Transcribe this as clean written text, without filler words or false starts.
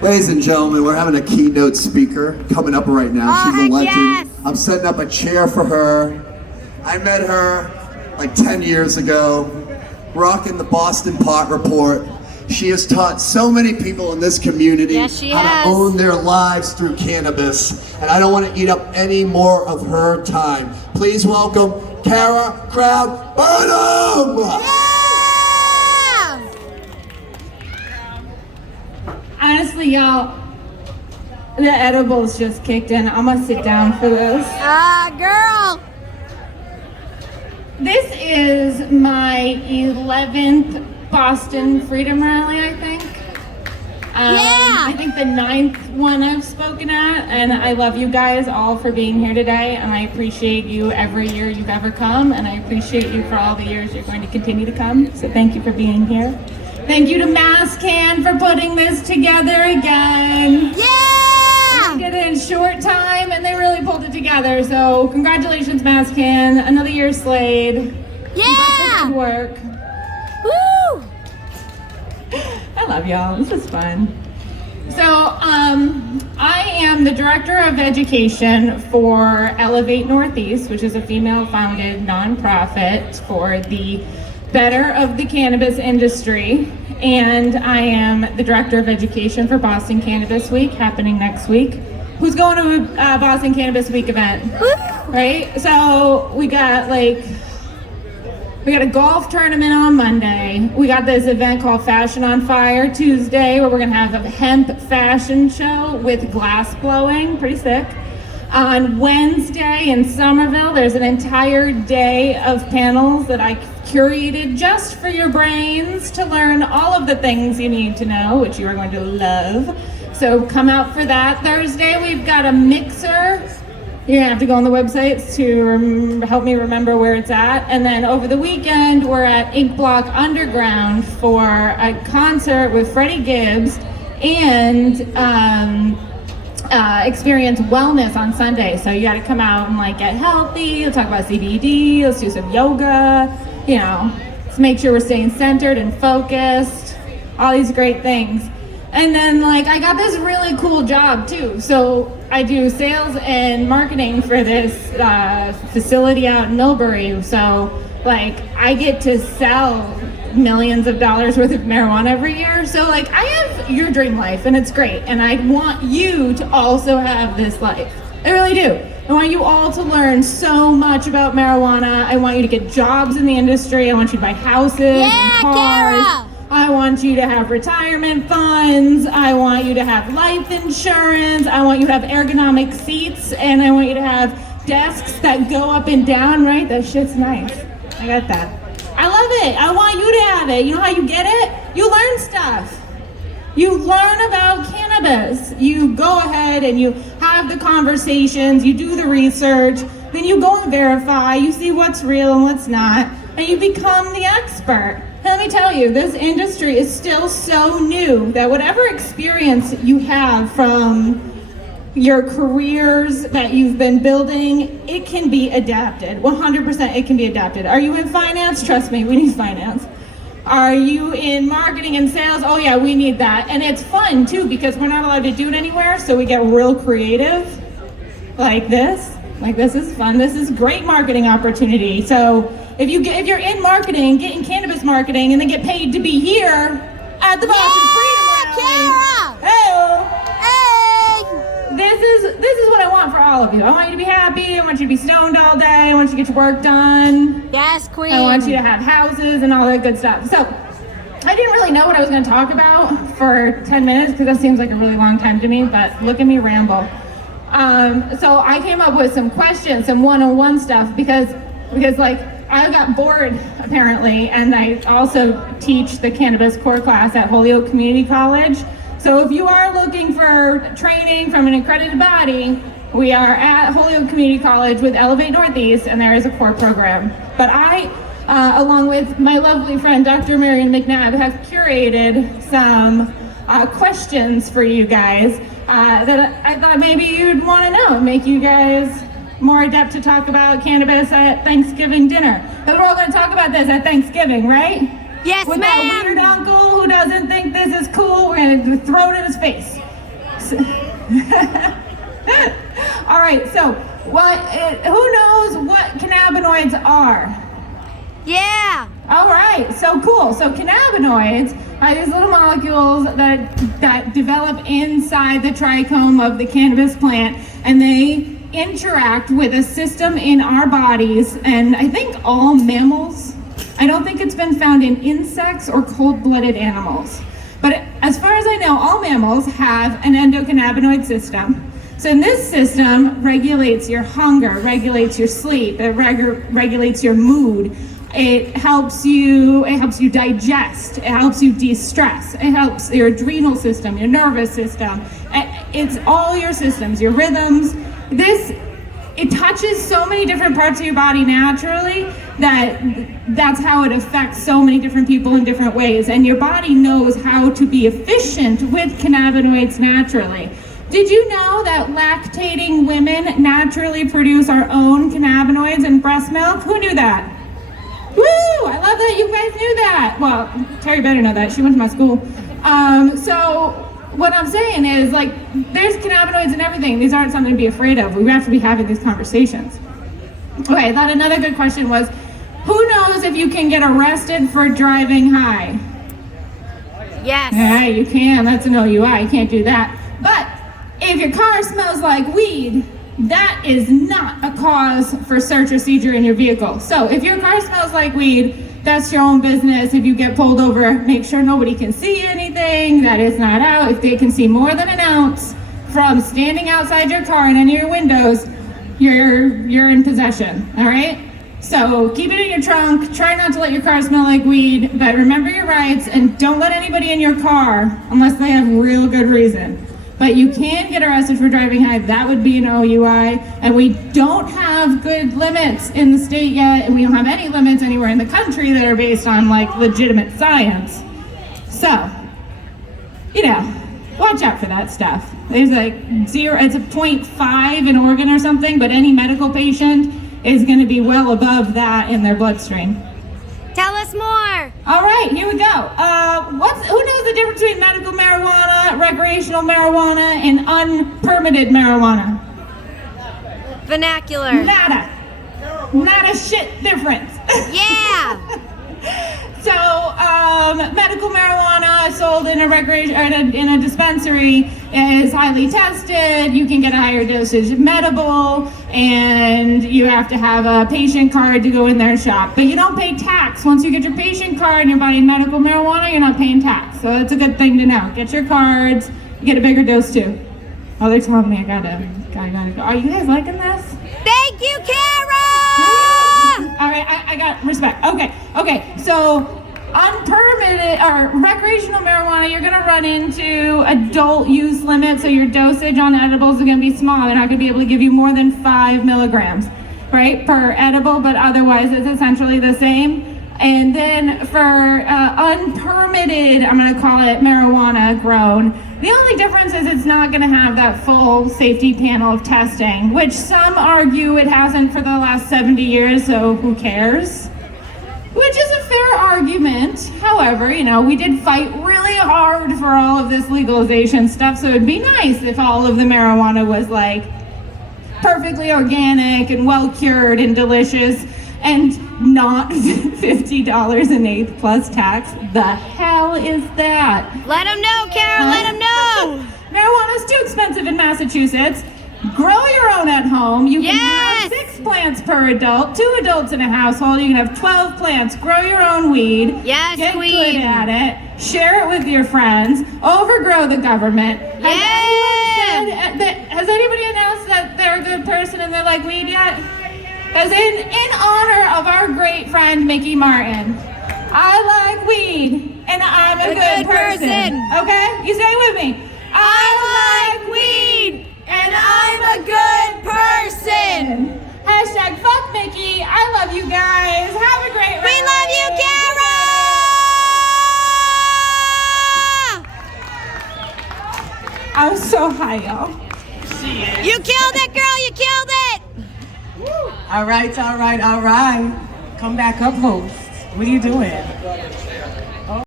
Ladies and gentlemen, we're having a keynote speaker coming up right now. She's a legend. Yes. I'm setting up a chair for her. I met her like 10 years ago, rocking the Boston Pot Report. She has taught so many people in this community Yes, she how has. to own their lives through cannabis. And I don't want to eat up any more of her time. Please welcome Cara Crabb-Burnham! Yeah! Honestly, y'all, the edibles just kicked in. I'm gonna sit down for this. Girl! This is my 11th Boston Freedom Rally, I think. Yeah. I think the 9th one I've spoken at, and I love you guys all for being here today, and I appreciate you every year you've ever come, and I appreciate you for all the years you're going to continue to come, so thank you for being here. Thank you to MassCan for putting this together again. Yeah! They did it in short time, and they really pulled it together, so congratulations, MassCan. Another year slayed. Keep up the good work. Woo! I love y'all. This is fun. So, I am the Director of Education for Elevate Northeast, which is a female-founded nonprofit for the better of the cannabis industry. And I am the Director of Education for Boston Cannabis Week, happening next week. Who's going to a Boston Cannabis Week event? Right? So, we got a golf tournament on Monday. We got this event called Fashion on Fire Tuesday, where we're gonna have a hemp fashion show with glass blowing, pretty sick. On Wednesday in Somerville, there's an entire day of panels that I curated just for your brains to learn all of the things you need to know, which you are going to love. So come out for that. Thursday, we've got a mixer. You're gonna have to go on the websites to help me remember where it's at. And then over the weekend, we're at Ink Block Underground for a concert with Freddie Gibbs and Experience Wellness on Sunday. So you gotta come out and like get healthy, let's talk about CBD, let's do some yoga, you know, let's make sure we're staying centered and focused, all these great things. And then like I got this really cool job too. So I do sales and marketing for this facility out in Millbury. So like I get to sell millions of dollars worth of marijuana every year. So like I have your dream life and it's great. And I want you to also have this life. I really do. I want you all to learn so much about marijuana. I want you to get jobs in the industry. I want you to buy houses and cars. Cara! I want you to have retirement funds. I want you to have life insurance. I want you to have ergonomic seats, and I want you to have desks that go up and down, right? That shit's nice. I got that. I love it. I want you to have it. You know how you get it? You learn stuff. You learn about cannabis. You go ahead and you have the conversations, you do the research, then you go and verify, you see what's real and what's not, and you become the expert. Let me tell you, this industry is still so new that whatever experience you have from your careers that you've been building, it can be adapted. 100% it can be adapted. Are you in finance? Trust me, we need finance. Are you in marketing and sales? Oh yeah, we need that. And it's fun too because we're not allowed to do it anywhere, so we get real creative like this. Like this is fun. This is great marketing opportunity. So if you're in marketing, get in cannabis marketing, and then get paid to be here at the Boston Freedom Rally. Cara! Hey! This is what I want for all of you. I want you to be happy. I want you to be stoned all day. I want you to get your work done. Yes, queen. I want you to have houses and all that good stuff. So I didn't really know what I was going to talk about for 10 minutes because that seems like a really long time to me, but look at me ramble. So I came up with some questions, some one-on-one stuff because like I got bored apparently, and I also teach the cannabis core class at Holyoke Community College. So if you are looking for training from an accredited body, we are at Holyoke Community College with Elevate Northeast, and there is a core program. But I, along with my lovely friend Dr. Marion McNabb, have curated some questions for you guys that I thought maybe you'd want to know, make you guys more adept to talk about cannabis at Thanksgiving dinner. Because we're all going to talk about this at Thanksgiving, right? Yes, With ma'am. that weird uncle who doesn't think this is cool, we're going to throw it in his face. works. All right, so who knows what cannabinoids are? Yeah. All right, so cool. So cannabinoids are these little molecules that develop inside the trichome of the cannabis plant, and they interact with a system in our bodies, and I think all mammals. I don't think it's been found in insects or cold-blooded animals. But as far as I know, all mammals have an endocannabinoid system. So in this system regulates your hunger, regulates your sleep, it regulates your mood. It helps you digest, it helps you de-stress, it helps your adrenal system, your nervous system. It's all your systems, your rhythms. It touches so many different parts of your body naturally that's how it affects so many different people in different ways. And your body knows how to be efficient with cannabinoids naturally. Did you know that lactating women naturally produce our own cannabinoids in breast milk? Who knew that? Woo! I love that you guys knew that. Well, Terry better know that. She went to my school. So what I'm saying is, like, there's cannabinoids in everything. These aren't something to be afraid of. We have to be having these conversations. Okay, I thought another good question was, who knows if you can get arrested for driving high? Yes. Yeah, you can. That's an OUI. You can't do that. But if your car smells like weed, that is not a cause for search or seizure in your vehicle. So if your car smells like weed, that's your own business. If you get pulled over, make sure nobody can see anything, that it's not out. If they can see more than an ounce from standing outside your car and any of your windows, you're in possession, all right? So keep it in your trunk, try not to let your car smell like weed, but remember your rights and don't let anybody in your car unless they have real good reason. But you can get arrested for driving high. That would be an OUI. And we don't have good limits in the state yet, and we don't have any limits anywhere in the country that are based on like legitimate science. So, watch out for that stuff. There's like it's a 0.5 in Oregon or something, but any medical patient is going to be well above that in their bloodstream. Tell us more. All right, here we go. Who knows the difference between medical marijuana, recreational marijuana, and unpermitted marijuana? Vernacular. Nada. Not a shit difference. Yeah. So, medical marijuana sold in in a dispensary is highly tested. You can get a higher dosage of medical, and you have to have a patient card to go in there and shop. But you don't pay tax. Once you get your patient card and you're buying medical marijuana, you're not paying tax. So it's a good thing to know. Get your cards, you get a bigger dose too. Oh, they're telling me I gotta go. Are you guys liking this? Thank you, Cara! All right, I got respect. Okay, so unpermitted or recreational marijuana, you're gonna run into adult use limits, so your dosage on edibles is gonna be small. They're not gonna be able to give you more than 5 milligrams, right, per edible, but otherwise it's essentially the same. And then for unpermitted, I'm gonna call it marijuana grown, the only difference is it's not gonna have that full safety panel of testing, which some argue it hasn't for the last 70 years, so who cares? Which is a fair argument. However, we did fight really hard for all of this legalization stuff, so it'd be nice if all of the marijuana was like perfectly organic and well cured and delicious and not $50 an eighth plus tax. The hell is that? Let them know, Cara, let them know. Marijuana's too expensive in Massachusetts. Grow your own at home. You can have 6 plants per adult, 2 adults in a household. You can have 12 plants. Grow your own weed. Yes, Get queen. good at it. Share it with your friends. Overgrow the government. Has anybody announced that they're a good person and they like weed yet? As in honor of our great friend Mickey Martin, I like weed and I'm a good person. Okay? You say with me. I like weed and I'm a good person. Hashtag fuck Mickey. I love you guys. Have a great We love you, Cara! I was so high, y'all. You killed it, girl. You killed it. All right. Come back up, host. What are you doing?